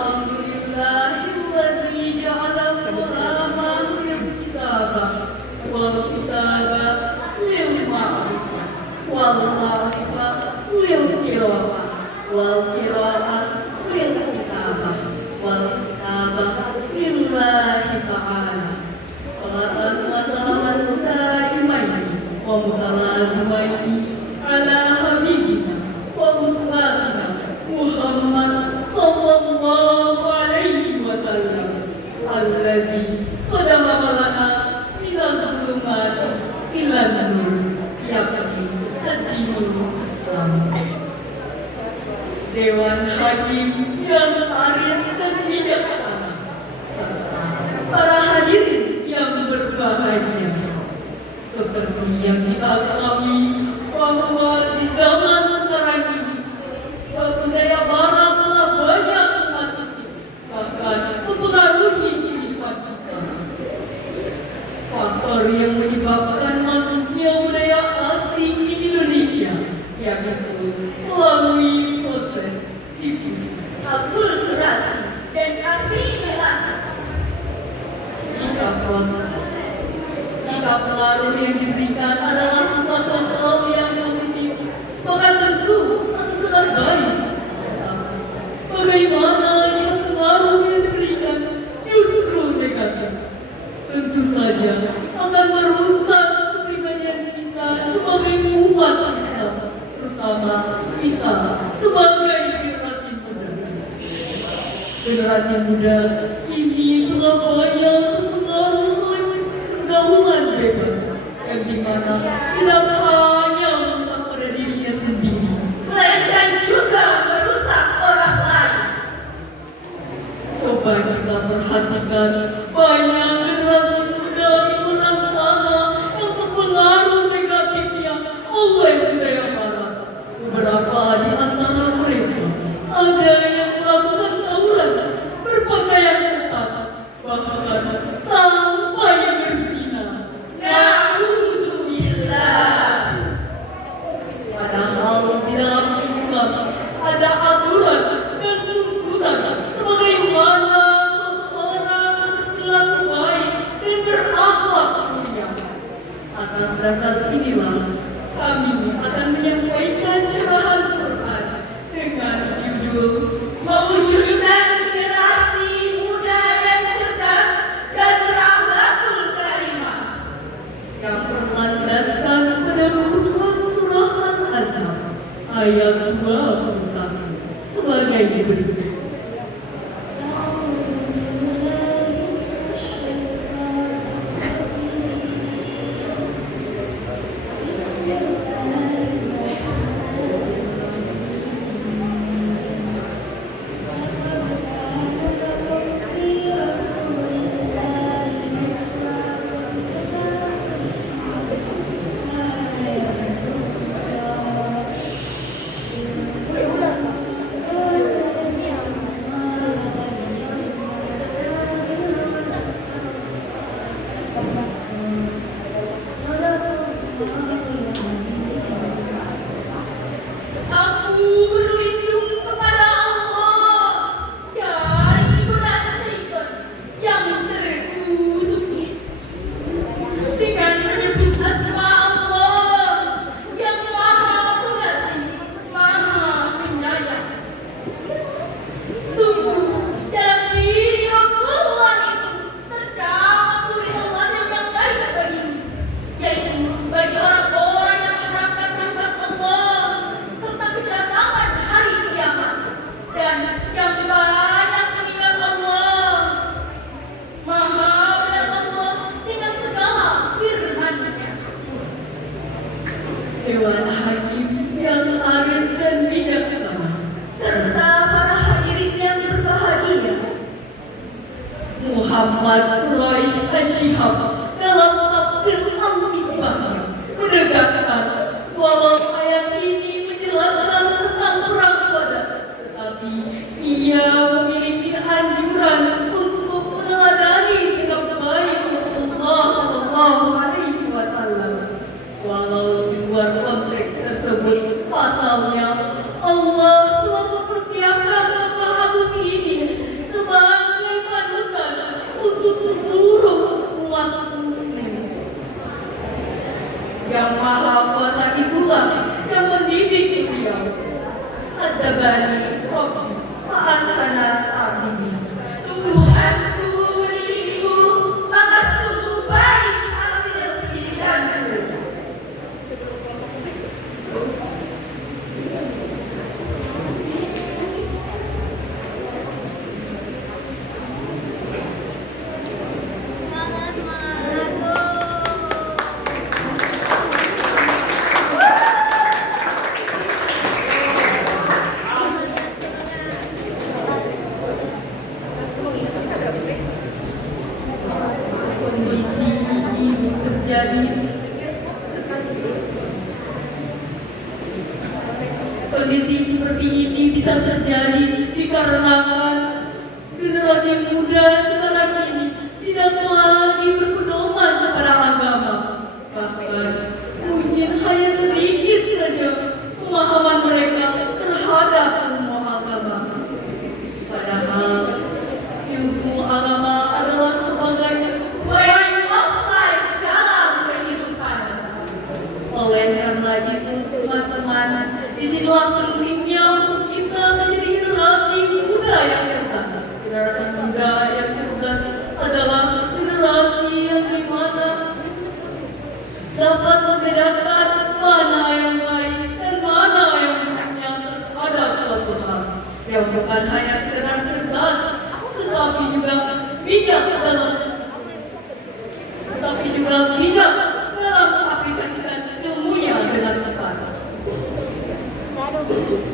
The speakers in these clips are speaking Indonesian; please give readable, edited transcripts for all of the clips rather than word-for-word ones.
Alhamdulillahillazi ja'alal qalama lil kitabah wal kitabah lil ma'rifah wal ma'rifah lil qiraah wal qiraah lil kitabah wal kitabah lillahi ta'ala. Salatan wa salaman daimaini wa mutalazimaini ala habibina wa uswatina Muhammad sallallahu alaihi wasallam allazi qad hamalana minaz zulumati ilan nur yakni ad-dinul Islam. Dewan Hakim yang arif dan bijaksana serta para hadirin yang berbahagia, seperti yang kita ketahui bahwa di zaman sekarang ini budaya barat telah banyak memasuki bahkan mempengaruhi kehidupan kita. Faktor yang menyebabkan masuknya budaya asing di Indonesia yaitu melalui proses difusi, akulturasi, dan asimilasi. Jika pengaruh yang diberikan adalah sesuatu hal yang positif, maka tentu akan sangat baik. Bagaimana jika pengaruh yang diberikan justru negatif? Tentu saja akan merusak kepribadian kita sebagai umat Islam, terutama kita sebagai generasi muda. Generasi muda ini telah banyak terpengaruh oleh pergaulan bebas yang dimana tidak hanya merusak pada dirinya sendiri, melainkan juga merusak orang lain. Coba kita perhatikan banyak generasi muda di luar sana yang terpengaruh negatifnya oleh budaya barat. Beberapa di antara mereka ada yang melakukan tawuran, berpakaian ketat, bahkan sampai berzina. Na'udzubillah. Padahal di dalam Islam ada aturan dan tuntunan sebagaimana seseorang berlaku baik dan berakhlak mulia. Atas dasar inilah kami akan menyampaikan curahan Quran dengan judul Mewujudkan Generasi Muda yang Cerdas dan Berakhlakul Karimah, yang berlandaskan pada Quran Surah Al-Azhar ayat 21 sebagai berikut. Dewan Hakim yang arif dan bijaksana, serta para hadirin yang berbahagia. Muhammad Quraisy Ash-Shihab dalam tafsir Al-Misbahnya menegaskan bahwa ayat ini menjelaskan tentang perang Badar, tetapi ia memiliki anjuran untuk meneladani sikap baik Rasulullah Sallallahu Alaihi Wasallam. Walau di luar konteks tersebut, pasalnya Allah telah mempersiapkan tokoh agung ini terjadi. Kondisi seperti ini bisa terjadi dikarenakan generasi muda sekarang ini tidak lagi berpedoman kepada agama. Bahkan mungkin hanya sedikit saja pemahaman mereka terhadap semua agama. Padahal ilmu agama adalah sebagai way of life dalam kehidupan. Oleh karena itu, teman-teman, disinilah pentingnya untuk kita menjadi generasi muda yang cerdas. Generasi muda yang cerdas adalah generasi yang dimana dapat membedakan mana yang baik dan mana yang buruknya terhadap suatu hal. Yang bukan hanya sekedar cerdas, tetapi juga bijak dalam mengaplikasikan ilmunya dengan tepat.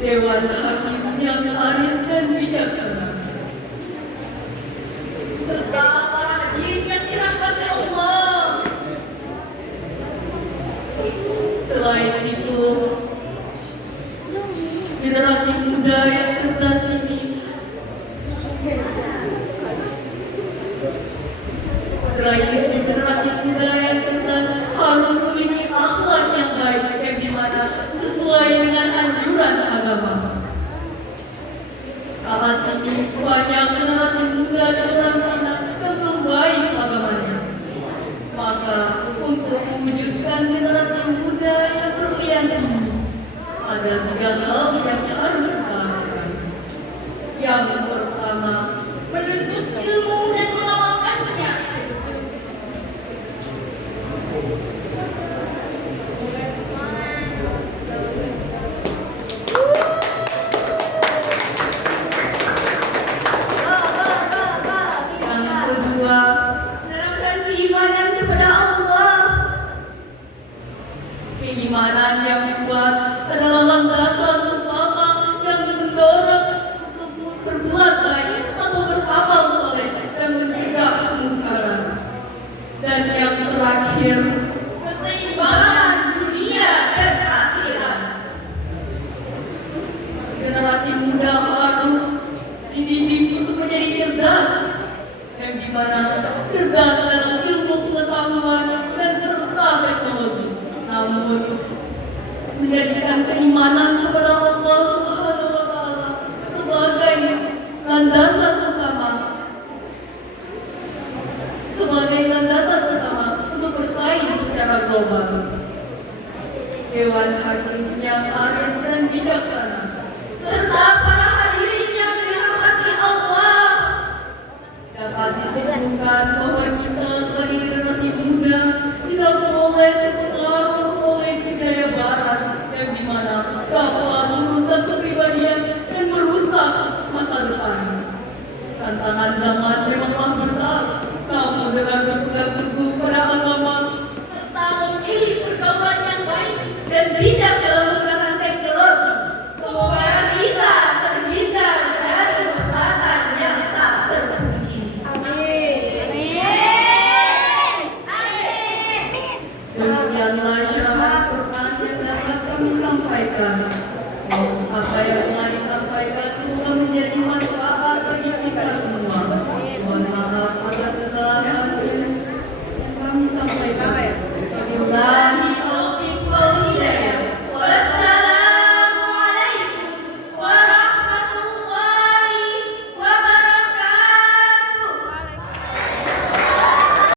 Dewan Hakim yang arif dan bijaksana, serta para hadirin yang dirahmati Allah. Selain itu, generasi muda yang cerdas ini harus memiliki akhlak yang baik yang dimana sesuai dengan anjuran agama. Saat ini banyak generasi muda di luar sana yang membaik agamanya. Maka untuk mewujudkan generasi muda yang brilian ini, ada 3 hal yang harus kita lakukan. Yang pertama, menuntut ilmu dan mengamalkannya. Yang kedua, menanamkan keimanan kepada Allah. Keimanan yang kuat adalah landasan utama yang mendorong untuk berbuat baik atau beramal soleh dan mencegah kemungkaran. Dan yang terakhir, keseimbangan dunia dan akhirat. Generasi muda harus dididik untuk menjadi cerdas, yang dimana cerdas dalam ilmu pengetahuan dan serta teknologi, namun menjadikan keimanan kepada Allah Subhanahu wa Ta'ala sebagai landasan utama untuk bersaing secara global. Dewan Hakim yang arif dan bijaksana, serta para hadirin yang dirahmati Allah, dapat disimpulkan bahwa kita sebagai generasi muda tidak boleh terpengaruh oleh budaya Barat yang dimana dapat merusak kepribadian dan merusak masa depan. Tantangan zaman memanglah besar, namun dengan berpegang teguh pada agama serta memilih pergaulan yang baik dan bijak dalam menggunakan teknologi, semoga kita terhindar dari perbuatan yang tak terpuji. Demikianlah syarahan Quran yang dapat kami sampaikan. Apa yang telah disampaikan semoga menjadi manfaat bagi kita semua. Mohon maaf atas kesalahan yang kami sampaikan. Alhamdulillah.